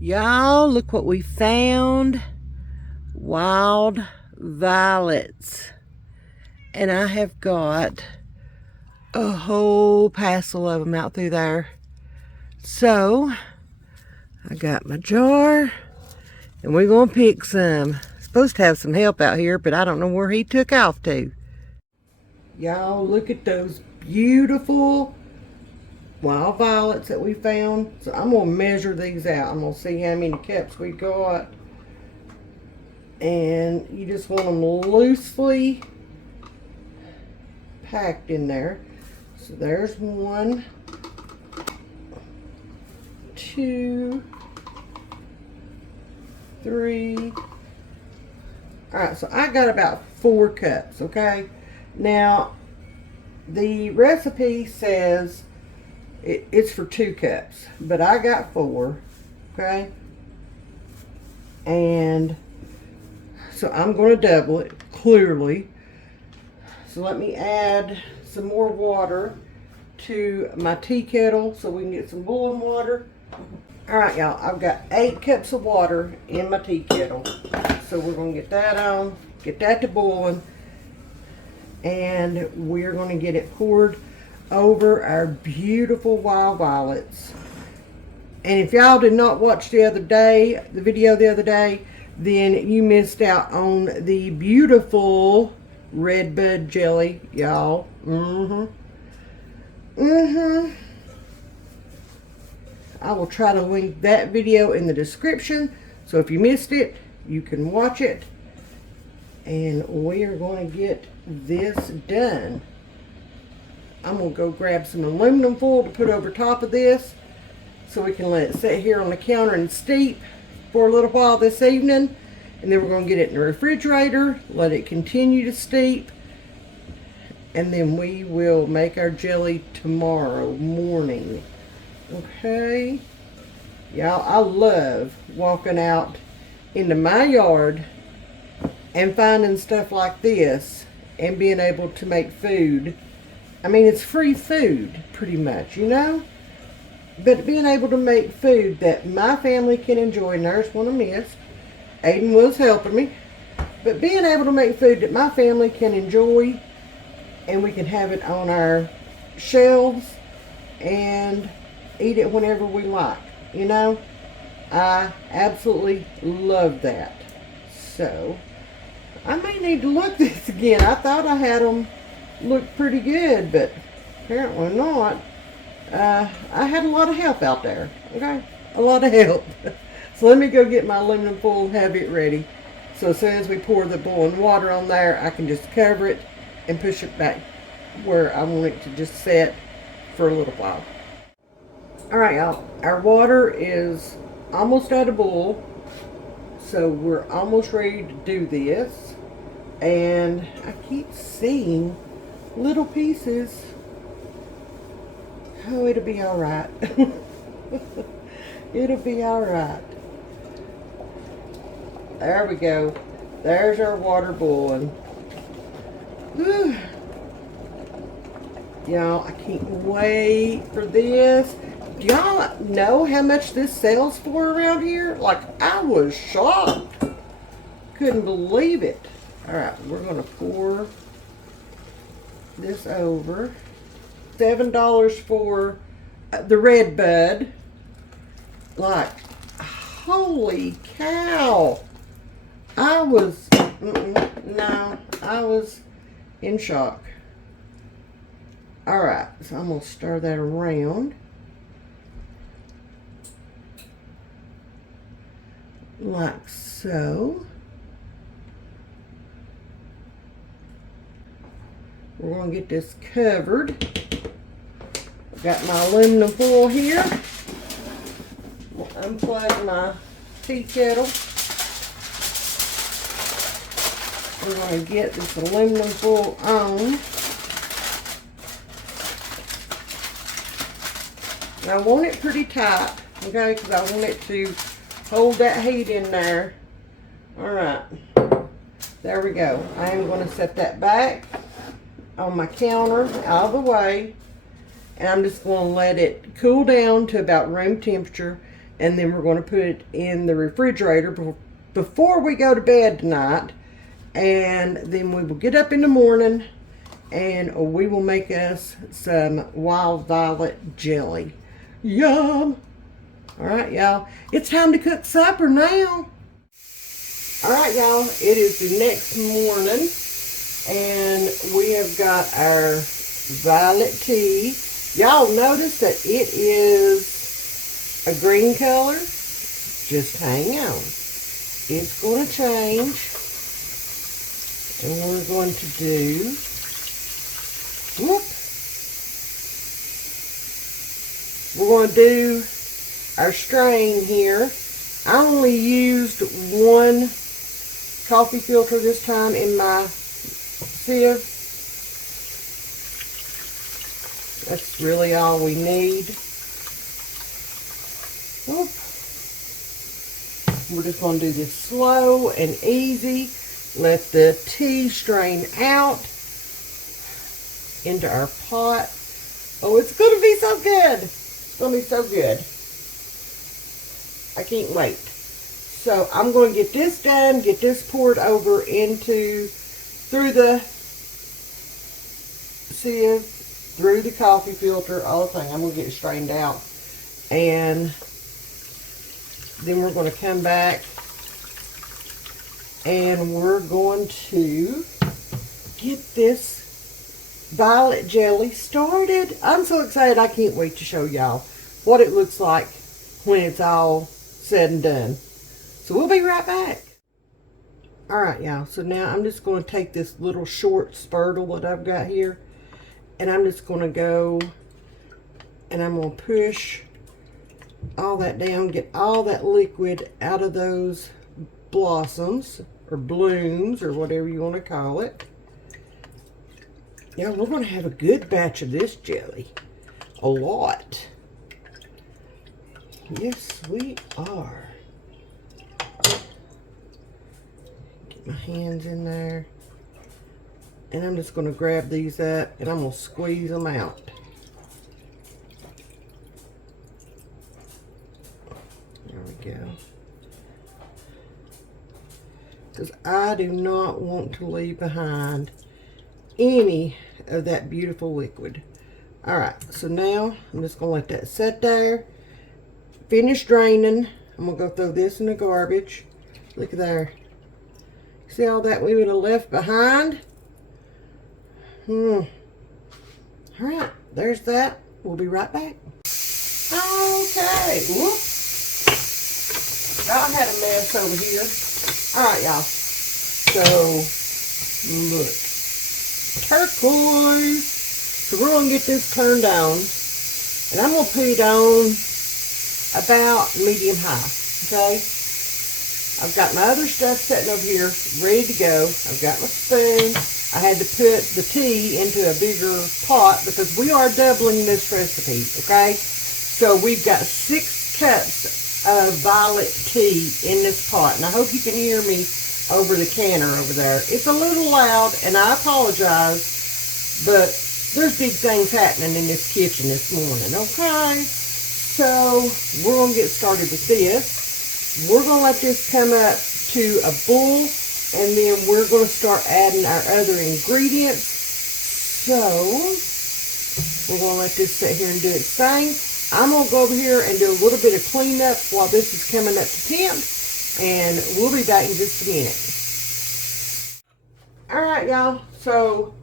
Y'all, look what we found. Wild violets. And I have got a whole passel of them out through there. So, I got my jar, and we're going to pick some. Supposed to have some help out here, but I don't know where he took off to. Y'all, look at those beautiful wild violets that we found. So I'm going to measure these out. I'm going to see how many cups we got. And you just want them loosely packed in there. So there's 1, 2, 3. Alright, so I got about 4 cups, okay? Now, the recipe says it's for 2 cups, but I got 4, okay? And so I'm going to double it, clearly. So let me add some more water to my tea kettle so we can get some boiling water. Alright, y'all, I've got 8 cups of water in my tea kettle. So we're going to get that on, get that to boiling, and we're going to get it poured over our beautiful wild violets. And if y'all did not watch the video the other day, then you missed out on the beautiful red bud jelly, y'all. I will try to link that video in the description, so if you missed it, you can watch it. And we are going to get this done. I'm going to go grab some aluminum foil to put over top of this so we can let it sit here on the counter and steep for a little while this evening. And then we're going to get it in the refrigerator, let it continue to steep, and then we will make our jelly tomorrow morning. Okay? Y'all, I love walking out into my yard and finding stuff like this and being able to make food. I mean, it's free food, pretty much, you know? But being able to make food that my family can enjoy, and there's one I missed. Aiden was helping me. But being able to make food that my family can enjoy, and we can have it on our shelves and eat it whenever we like, you know? I absolutely love that. So, I may need to look this again. I thought I had them look pretty good, but apparently not. I had a lot of help out there, okay? A lot of help. So let me go get my aluminum foil and have it ready. So as soon as we pour the boiling water on there, I can just cover it and push it back where I want it to just set for a little while. Alright, y'all, our water is almost at a boil, so we're almost ready to do this. And I keep seeing little pieces. Oh, it'll be alright. It'll be alright. There we go. There's our water boiling. Whew. Y'all, I can't wait for this. Do y'all know how much this sells for around here? Like, I was shocked. Couldn't believe it. Alright, we're going to pour this over. $7 for the red bud. Like, holy cow. I was, no, I was in shock. Alright, so I'm going to stir that around. Like so. We're going to get this covered. I've got my aluminum foil here. I'll unplug my tea kettle. We're going to get this aluminum foil on. And I want it pretty tight, okay, because I want it to hold that heat in there. Alright, there we go. I am going to set that back on my counter out of the way, and I'm just going to let it cool down to about room temperature, and then we're going to put it in the refrigerator before we go to bed tonight. And then we will get up in the morning and we will make us some wild violet jelly. Yum! Alright, y'all. It's time to cook supper now. Alright, y'all. It is the next morning. And we have got our violet tea. Y'all notice that it is a green color. Just hang on. It's going to change. And we're going to do, we're going to do our strain here. I only used one coffee filter this time in my sieve. That's really all we need. Whoop. We're just going to do this slow and easy. Let the tea strain out into our pot. Oh, it's going to be so good. It's going to be so good. I can't wait. So I'm going to get this done, get this poured over through the sieve, through the coffee filter, all the thing. I'm going to get it strained out. And then we're going to come back and we're going to get this violet jelly started. I'm so excited. I can't wait to show y'all what it looks like when it's all said and done. So we'll be right back. Alright, y'all. So now I'm just going to take this little short spurtle that I've got here, and I'm just going to go and I'm going to push all that down, get all that liquid out of those blossoms or blooms or whatever you want to call it. Yeah, we're going to have a good batch of this jelly. A lot. Yes, we are. Get my hands in there. And I'm just going to grab these up and I'm going to squeeze them out. There we go. Because I do not want to leave behind any of that beautiful liquid. Alright, so now I'm just going to let that set there. Finish draining. I'm going to go throw this in the garbage. Look at there. See all that we would have left behind? Alright, there's that. We'll be right back. Okay. Whoop. I had a mess over here. Alright, y'all. So, look. Turquoise. So we're going to get this turned on. And I'm going to put it on about medium high. Okay? I've got my other stuff sitting over here ready to go. I've got my spoon. I had to put the tea into a bigger pot because we are doubling this recipe. Okay? So we've got 6 cups of violet tea in this pot. And I hope you can hear me over the canner over there. It's a little loud and I apologize, but there's big things happening in this kitchen this morning, okay? So we're going to get started with this. We're going to let this come up to a boil and then we're going to start adding our other ingredients. So we're going to let this sit here and do its thing. I'm going to go over here and do a little bit of cleanup while this is coming up to temp. And we'll be back in just a minute. Alright, y'all. So,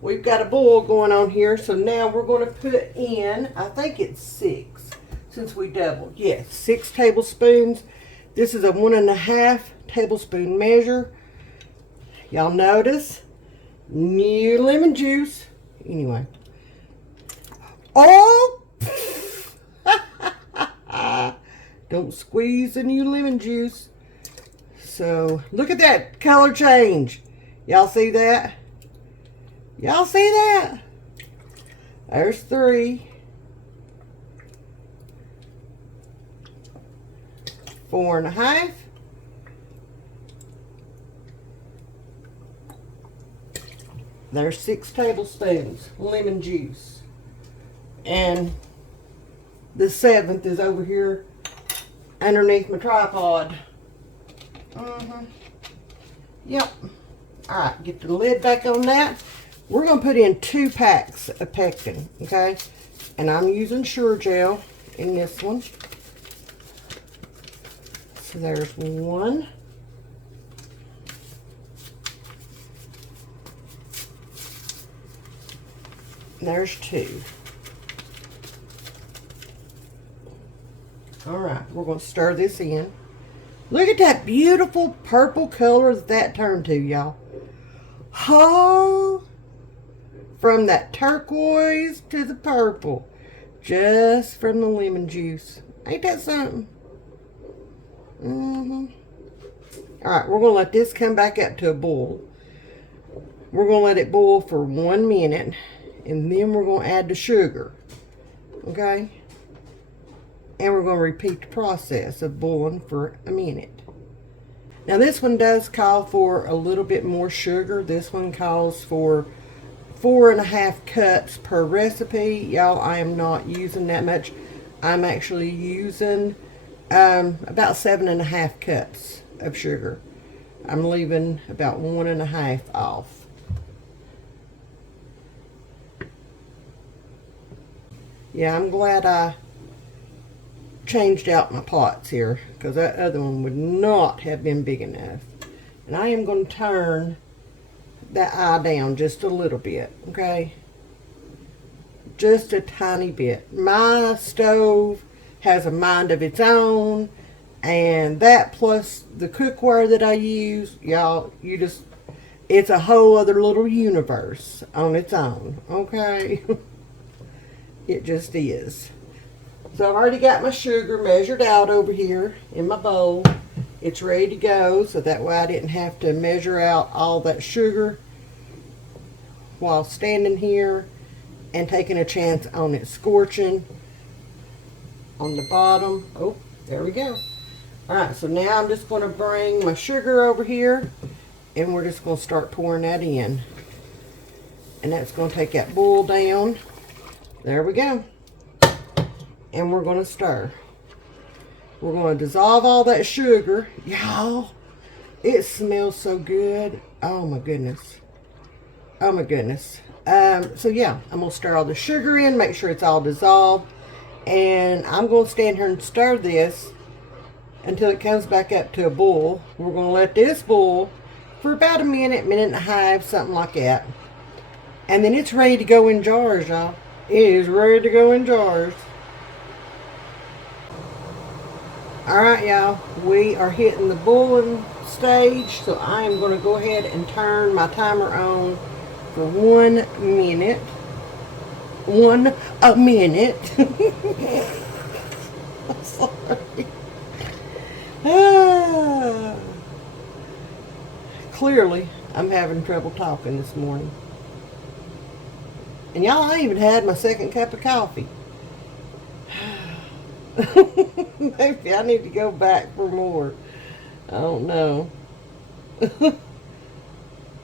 we've got a boil going on here. So now we're going to put in, I think it's 6. Since we doubled. Yes, 6 tablespoons. This is a 1.5 tablespoon measure. Y'all notice? New lemon juice. Anyway. Oh! Don't squeeze the new lemon juice. So, look at that color change. Y'all see that? Y'all see that? There's 3. 4.5. There's 6 tablespoons lemon juice. And the 7th is over here underneath my tripod. Yep. Alright, get the lid back on that. We're going to put in 2 packs of pectin, okay? And I'm using Sure Gel in this one. So there's 1. There's 2. Alright, we're going to stir this in. Look at that beautiful purple color that turned to, y'all. Oh, from that turquoise to the purple. Just from the lemon juice. Ain't that something? Alright, we're going to let this come back up to a boil. We're going to let it boil for 1 minute. And then we're going to add the sugar. Okay? And we're going to repeat the process of boiling for a minute. Now this one does call for a little bit more sugar. This one calls for 4.5 cups per recipe. Y'all, I am not using that much. I'm actually using about 7.5 cups of sugar. I'm leaving about 1.5 off. Yeah, I'm glad I changed out my pots here, because that other one would not have been big enough. And I am going to turn that eye down just a little bit, okay? Just a tiny bit. My stove has a mind of its own, and that plus the cookware that I use, y'all, it's a whole other little universe on its own, okay? It just is. So I've already got my sugar measured out over here in my bowl. It's ready to go, so that way I didn't have to measure out all that sugar while standing here and taking a chance on it scorching on the bottom. Oh, there we go. Alright, so now I'm just going to bring my sugar over here, and we're just going to start pouring that in. And that's going to take that boil down. There we go. And we're going to stir. We're going to dissolve all that sugar. Y'all, it smells so good. Oh my goodness. Oh my goodness. So yeah, I'm going to stir all the sugar in, make sure it's all dissolved. And I'm going to stand here and stir this until it comes back up to a boil. We're going to let this boil for about a minute, minute and a half, something like that. And then it's ready to go in jars, y'all. It is ready to go in jars. Alright, y'all, we are hitting the boiling stage, so I am going to go ahead and turn my timer on for 1 minute. A minute. I'm sorry. Clearly, I'm having trouble talking this morning. And y'all, I even had my 2nd cup of coffee. Maybe I need to go back for more. I don't know.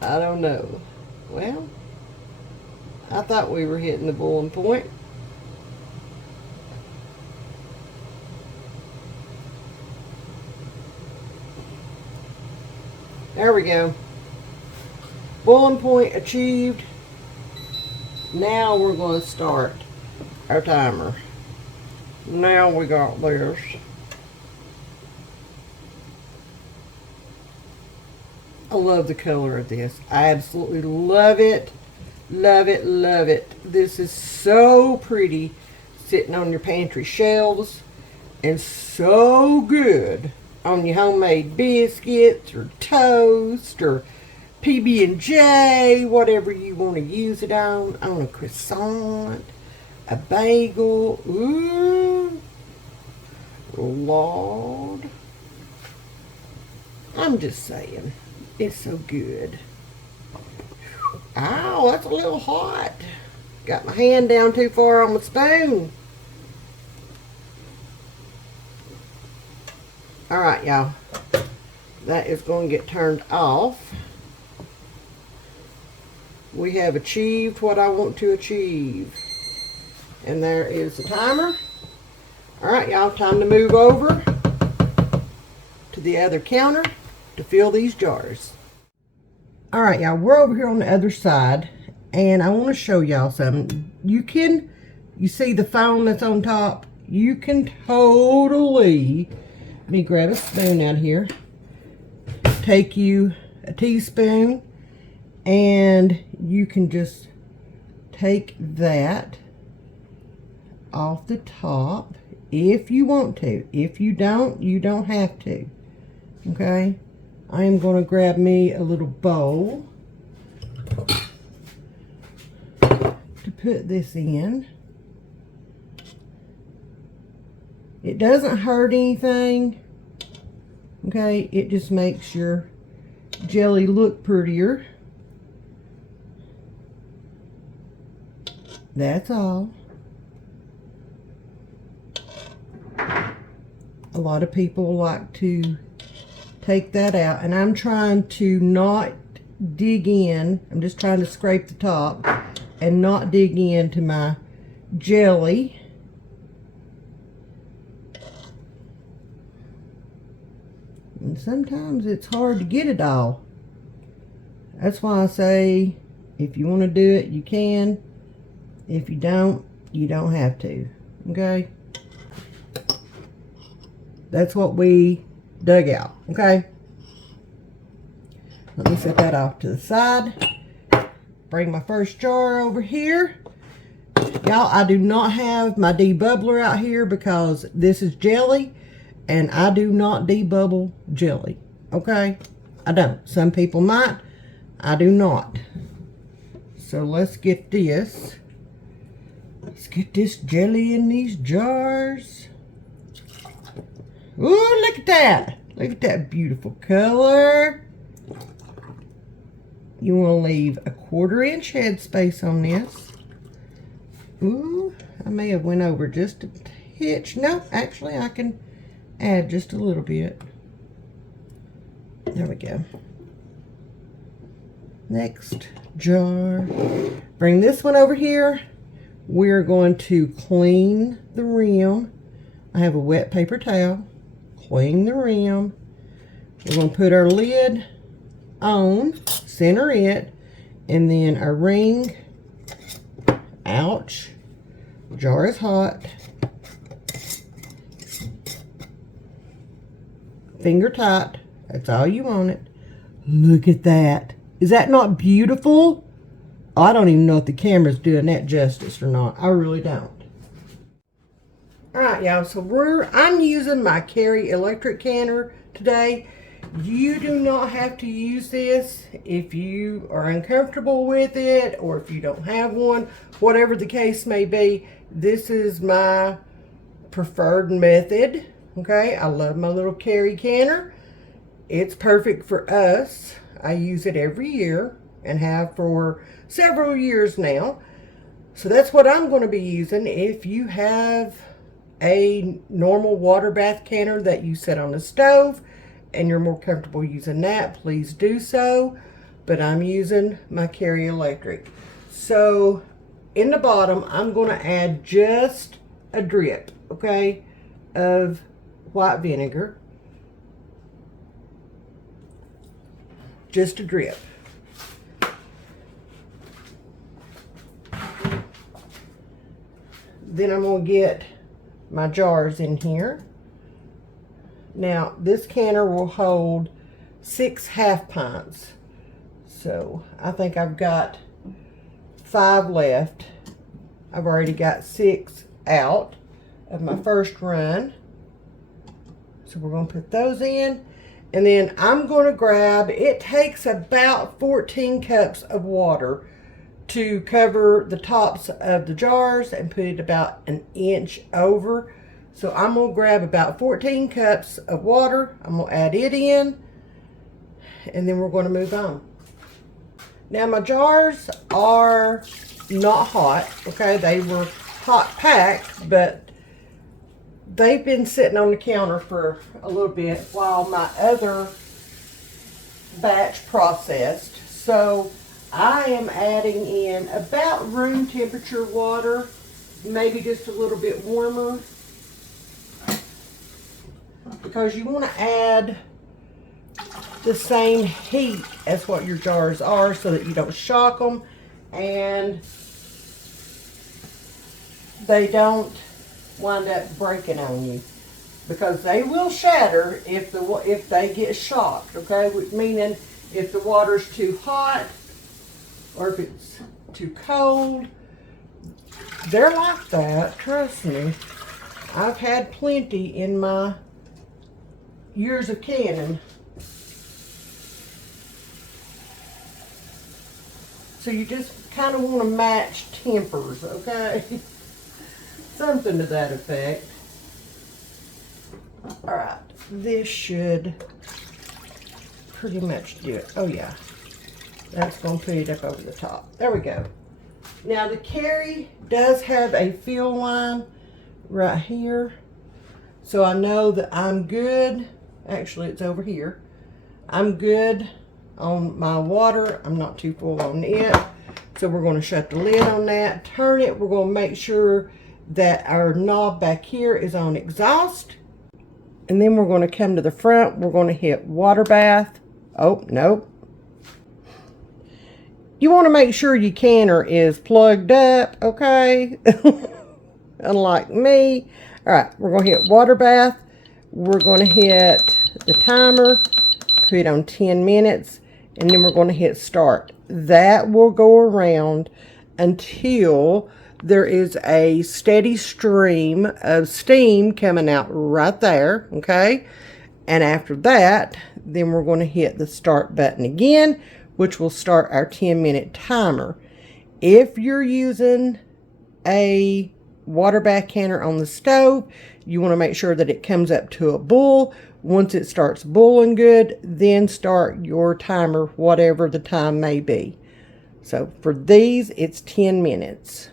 I don't know. Well, I thought we were hitting the boiling point. There we go. Boiling point achieved. Now we're going to start our timer. Now we got this. I love the color of this. I absolutely love it. Love it, love it. This is so pretty sitting on your pantry shelves, and so good on your homemade biscuits or toast or PB&J, whatever you want to use it on a croissant, a bagel. Ooh, Lord. I'm just saying, it's so good. Ow, that's a little hot. Got my hand down too far on the spoon. Alright, y'all. That is going to get turned off. We have achieved what I want to achieve. And there is the timer. Alright, y'all, time to move over to the other counter to fill these jars. All right, y'all, we're over here on the other side, and I want to show y'all something. You see the foam that's on top? You can totally, let me grab a spoon out here, take you a teaspoon, and you can just take that off the top if you want to. If you don't, you don't have to. Okay? I am going to grab me a little bowl to put this in. It doesn't hurt anything. Okay? It just makes your jelly look prettier. That's all. A lot of people like to take that out, and I'm trying to not dig in. I'm just trying to scrape the top and not dig into my jelly. And sometimes it's hard to get it all. That's why I say, if you want to do it, you can. If you don't have to. Okay? That's what we dug out. Okay? Let me set that off to the side. Bring my first jar over here. Y'all, I do not have my debubbler out here because this is jelly, and I do not debubble jelly. Okay? I don't. Some people might. I do not. So let's get this. Let's get this jelly in these jars. Ooh, look at that. Look at that beautiful color. You want to leave a 1/4 inch headspace on this. Ooh, I may have went over just a hitch. No, actually I can add just a little bit. There we go. Next jar. Bring this one over here. We're going to clean the rim. I have a wet paper towel. Clean the rim. We're going to put our lid on, center it, and then our ring. Ouch. Jar is hot. Finger tight. That's all you want it. Look at that. Is that not beautiful? I don't even know if the camera's doing that justice or not. I really don't. Alright, y'all, so I'm using my Carry electric canner today. You do not have to use this if you are uncomfortable with it, or if you don't have one, whatever the case may be. This is my preferred method. Okay, I love my little Carry canner. It's perfect for us. I use it every year and have for several years now. So that's what I'm going to be using. If you have a normal water bath canner that you set on the stove and you're more comfortable using that, please do so. But I'm using my Carry electric. So in the bottom, I'm going to add just a drip, okay, of white vinegar. Just a drip. Then I'm going to get my jars in here. Now, this canner will hold 6 half pints. So, I think I've got 5 left. I've already got 6 out of my first run. So, we're going to put those in. And then I'm going to grab, it takes about 14 cups of water to cover the tops of the jars and put it about 1 inch over. So I'm going to grab about 14 cups of water. I'm going to add it in, and then we're going to move on. Now my jars are not hot, okay? They were hot packed, but they've been sitting on the counter for a little bit while my other batch processed. So I am adding in about room temperature water, maybe just a little bit warmer, because you want to add the same heat as what your jars are so that you don't shock them and they don't wind up breaking on you, because they will shatter if they get shocked, okay? Meaning if the water's too hot or if it's too cold. They're like that, trust me. I've had plenty in my years of canning. So you just kind of want to match tempers, okay? Something to that effect. Alright, this should pretty much do it. Oh yeah, that's going to put it up over the top. There we go. Now the carry does have a fill line right here. So I know that I'm good. Actually, it's over here. I'm good on my water. I'm not too full on it. So we're going to shut the lid on that. Turn it. We're going to make sure that our knob back here is on exhaust. And then we're going to come to the front. We're going to hit water bath. Oh, nope. You want to make sure your canner is plugged up, okay? Unlike me. All right, we're going to hit water bath. We're going to hit the timer, put it on 10 minutes, and then we're going to hit start. That will go around until there is a steady stream of steam coming out right there, okay? And after that, then we're going to hit the start button again, which will start our 10-minute timer. If you're using a water bath canner on the stove, you want to make sure that it comes up to a boil. Once it starts boiling good, then start your timer, whatever the time may be. So for these, it's 10 minutes.